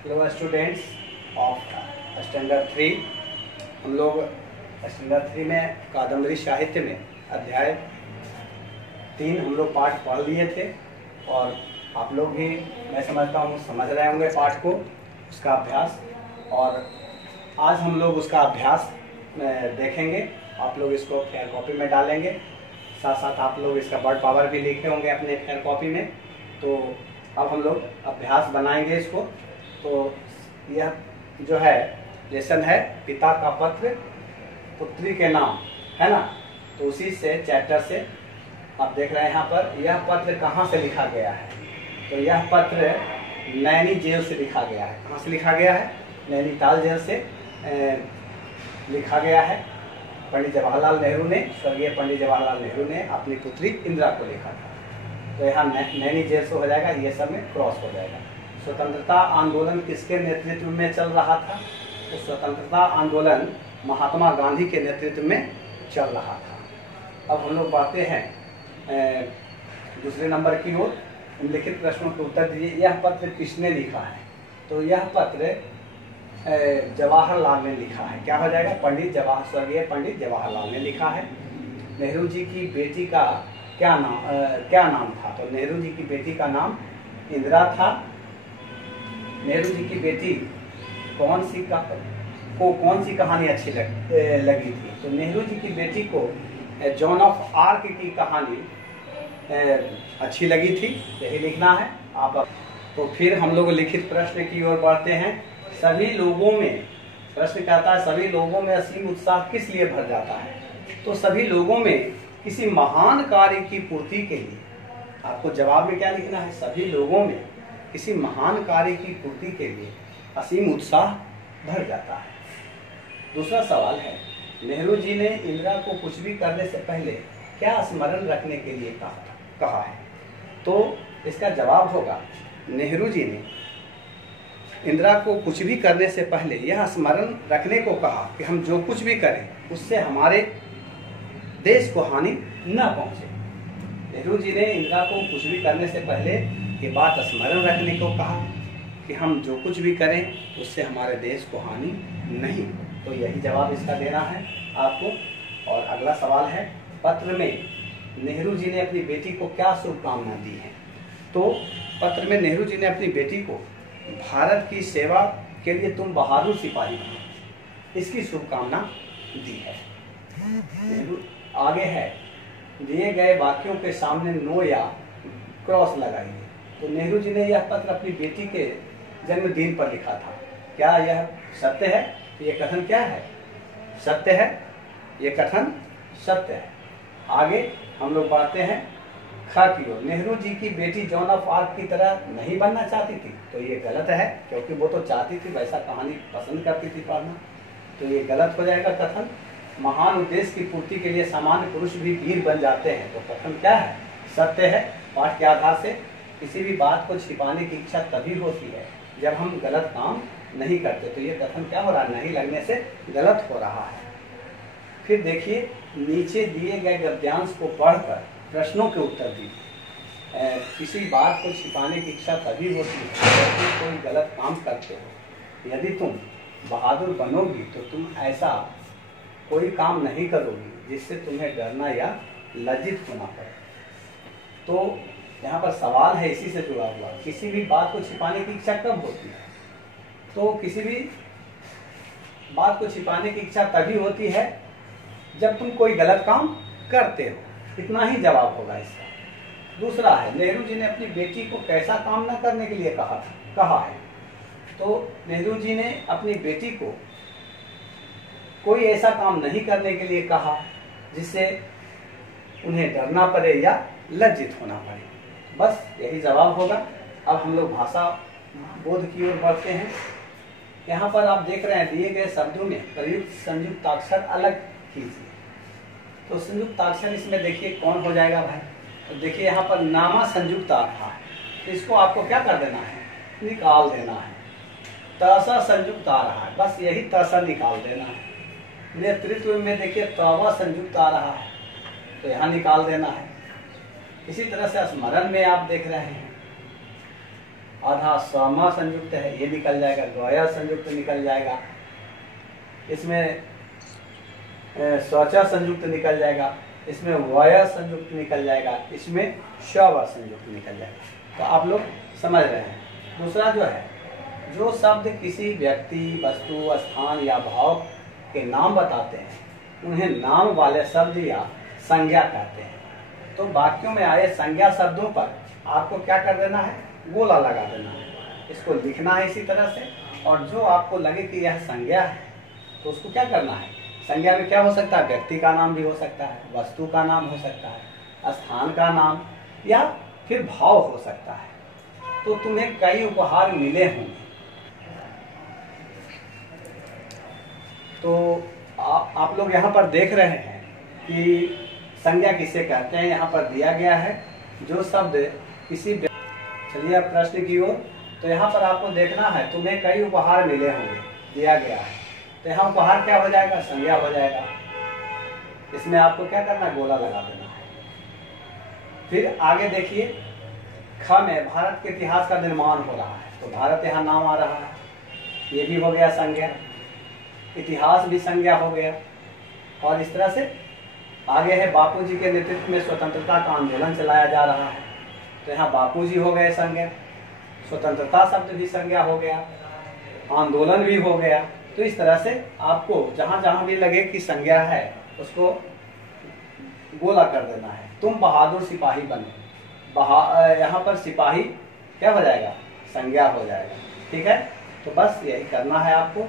Hello students of standard 3। हम लोग standard 3 में कादम्बरी साहित्य में अध्याय 3 हम लोग पाठ पढ़ लिए थे और आप लोग भी मैं समझता हूँ समझ रहे होंगे पाठ को, उसका अभ्यास। और आज हम लोग उसका अभ्यास देखेंगे। आप लोग इसको फेयर कॉपी में डालेंगे, साथ साथ आप लोग इसका वर्ड पावर भी लिखे होंगे अपने फेयर कॉपी में। तो अब हम लोग अभ्यास बनाएंगे इसको। तो यह जो है लेसन है पिता का पत्र पुत्री के नाम, है ना। तो उसी से चैप्टर से आप देख रहे हैं यहाँ पर यह पत्र कहाँ से लिखा गया है। तो यह पत्र नैनी जेल से लिखा गया है। कहाँ से लिखा गया है? नैनीताल जेल से लिखा गया है। पंडित जवाहरलाल नेहरू ने, स्वर्गीय पंडित जवाहरलाल नेहरू ने अपनी पुत्री इंदिरा को लिखा था। तो यहाँ नैनी जेल से हो जाएगा, ये सब में क्रॉस हो जाएगा। स्वतंत्रता आंदोलन किसके नेतृत्व में चल रहा था? तो स्वतंत्रता आंदोलन महात्मा गांधी के नेतृत्व में चल रहा था। अब हम लोग बढ़ते हैं दूसरे नंबर की ओर। निम्नलिखित प्रश्नों के उत्तर दीजिए। यह पत्र किसने लिखा है? तो यह पत्र जवाहरलाल ने लिखा है। क्या हो जाएगा? स्वर्गीय पंडित जवाहरलाल ने लिखा है। नेहरू जी की बेटी का क्या नाम था? तो नेहरू जी की बेटी का नाम इंदिरा था। नेहरू जी की बेटी कौन सी कहानी अच्छी लगी थी? तो नेहरू जी की बेटी को जॉन ऑफ आर्क की कहानी अच्छी लगी थी, यही लिखना है आप। तो फिर हम लोग लिखित प्रश्न की ओर बढ़ते हैं। सभी लोगों में, प्रश्न कहता है सभी लोगों में असीम उत्साह किस लिए भर जाता है? तो सभी लोगों में किसी महान कार्य की पूर्ति के लिए। आपको जवाब में क्या लिखना है? सभी लोगों में किसी महान कार्य की पूर्ति के लिए असीम उत्साह भर जाता है। दूसरा सवाल है, नेहरू जी ने इंदिरा को कुछ भी करने से पहले क्या स्मरण रखने के लिए कहा है? तो इसका जवाब होगा, नेहरू जी ने इंदिरा को कुछ भी करने से पहले यह स्मरण रखने को कहा कि हम जो कुछ भी करें उससे हमारे देश को हानि न पहुंचे। नेहरू जी ने इंदिरा को कुछ भी करने से पहले ये बात स्मरण रखने को कहा कि हम जो कुछ भी करें उससे हमारे देश को हानि नहीं। तो यही जवाब इसका देना है आपको। और अगला सवाल है, पत्र में नेहरू जी ने अपनी बेटी को क्या शुभकामना दी है? तो पत्र में नेहरू जी ने अपनी बेटी को भारत की सेवा के लिए तुम बहादुर सिपाही बनो, इसकी शुभकामना दी है। नेहरू आगे है, दिए गए वाक्यों के सामने नो या क्रॉस लगाइए। तो नेहरू जी ने यह पत्र अपनी बेटी के जन्मदिन पर लिखा था। क्या यह सत्य है? ये कथन क्या है? सत्य है। ये कथन सत्य है। आगे हम लोग बढ़ते हैं खा की ओर। नेहरू जी की बेटी जॉन ऑफ आर्क की तरह नहीं बनना चाहती थी। तो ये गलत है, क्योंकि वो तो चाहती थी, वैसा कहानी पसंद करती थी पढ़ना। तो ये गलत हो जाएगा कथन। महान उद्देश्य की पूर्ति के लिए सामान्य पुरुष भी वीर बन जाते हैं। तो कथन क्या है? सत्य है। पाठ के आधार से किसी भी बात को छिपाने की इच्छा तभी होती है जब हम गलत काम नहीं करते। तो ये कथन क्या हो रहा है? नहीं लगने से गलत हो रहा है। फिर देखिए, नीचे दिए गए गद्यांश को पढ़कर प्रश्नों के उत्तर दीजिए। किसी बात को छिपाने की इच्छा तभी होती है जब तुम कोई गलत काम करते हो। यदि तुम बहादुर बनोगी तो तुम ऐसा कोई काम नहीं करोगी जिससे तुम्हें डरना या लज्जित होना पड़े। तो यहाँ पर सवाल है इसी से जुड़ा हुआ, किसी भी बात को छिपाने की इच्छा कब होती है? तो किसी भी बात को छिपाने की इच्छा तभी होती है जब तुम कोई गलत काम करते हो। इतना ही जवाब होगा इसका। दूसरा है, नेहरू जी ने अपनी बेटी को कैसा काम न करने के लिए कहा है? तो नेहरू जी ने अपनी बेटी को कोई ऐसा काम नहीं करने के लिए कहा जिससे उन्हें डरना पड़े या लज्जित होना पड़े। बस यही जवाब होगा। अब हम लोग भाषा बोध की ओर बढ़ते हैं। यहाँ पर आप देख रहे हैं, दिए गए शब्दों में प्रयुक्त संयुक्ताक्षर अलग कीजिए। तो संयुक्ताक्षर इसमें देखिए कौन हो जाएगा भाई? तो देखिए यहाँ पर नामा संयुक्त आ रहा है, तो इसको आपको क्या कर देना है? निकाल देना है। तसा संयुक्त आ रहा है, बस यही तसा निकाल देना है। नेतृत्व में देखिए तवा संयुक्त आ रहा है, तो यहाँ निकाल देना है। इसी तरह से स्मरण में आप देख रहे हैं आधा समा संयुक्त है, ये निकल जाएगा। द्वय संयुक्त निकल जाएगा, इसमें स्वचा संयुक्त निकल जाएगा, इसमें वय संयुक्त निकल जाएगा, इसमें शव संयुक्त निकल जाएगा। तो आप लोग समझ रहे हैं। दूसरा जो है, जो शब्द किसी व्यक्ति, वस्तु, स्थान या भाव के नाम बताते हैं उन्हें नाम वाले शब्द या संज्ञा कहते हैं। तो वाक्यों में आए संज्ञा शब्दों पर आपको क्या कर देना है, गोला लगा देना है। इसको लिखना है इसी तरह से, और जो आपको लगे कि यह संज्ञा है तो उसको क्या करना है। संज्ञा में क्या हो सकता है, व्यक्ति का नाम भी हो सकता है, वस्तु का नाम हो सकता है, स्थान का नाम, या फिर भाव हो सकता है। तो तुम्हें कई उपहार मिले होंगे। तो आप लोग यहाँ पर देख रहे हैं कि संज्ञा किसे कहते हैं, यहाँ पर दिया गया है। जो शब्द किसी, चलिए अब प्रश्न की ओर। तो यहाँ पर आपको देखना है, तुम्हें कई उपहार मिले होंगे, दिया गया है। तो यहाँ उपहार क्या हो जाएगा, संज्ञा हो जाएगा। इसमें आपको क्या करना है, गोला लगा देना है। फिर आगे देखिए, ख में भारत के इतिहास का निर्माण हो रहा है, तो भारत यहाँ नाम आ रहा है, ये भी हो गया संज्ञा। इतिहास भी संज्ञा हो गया। और इस तरह से आगे है, बापूजी के नेतृत्व में स्वतंत्रता का आंदोलन चलाया जा रहा है, तो यहाँ बापूजी हो गए संज्ञा। स्वतंत्रता शब्द भी संज्ञा हो गया, आंदोलन भी हो गया। तो इस तरह से आपको जहां जहां भी लगे कि संज्ञा है उसको गोला कर देना है। तुम बहादुर सिपाही बने, यहाँ पर सिपाही क्या हो जाएगा, संज्ञा हो जाएगा। ठीक है, तो बस यही करना है आपको।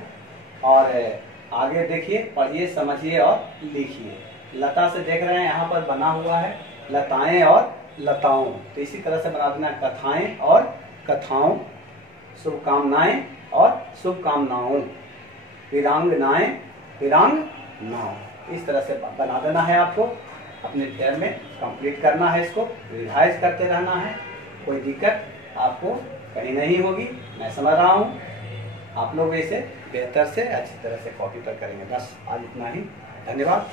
और आगे देखिए, पढ़िए, समझिए और लिखिए। लता से देख रहे हैं यहाँ पर बना हुआ है लताएं और लताओं, तो इसी तरह से बना देना कथाएं और कथाओं, शुभकामनाएं और शुभकामनाओं, वीरांगनाएं वीरांगनाओं, इस तरह से बना देना है आपको। अपने फेयर में कंप्लीट करना है, इसको रिवाइज करते रहना है। कोई दिक्कत आपको कहीं नहीं होगी, मैं समझ रहा हूँ। आप लोग इसे बेहतर से अच्छी तरह से कॉपी पर करेंगे। बस आज इतना ही, धन्यवाद।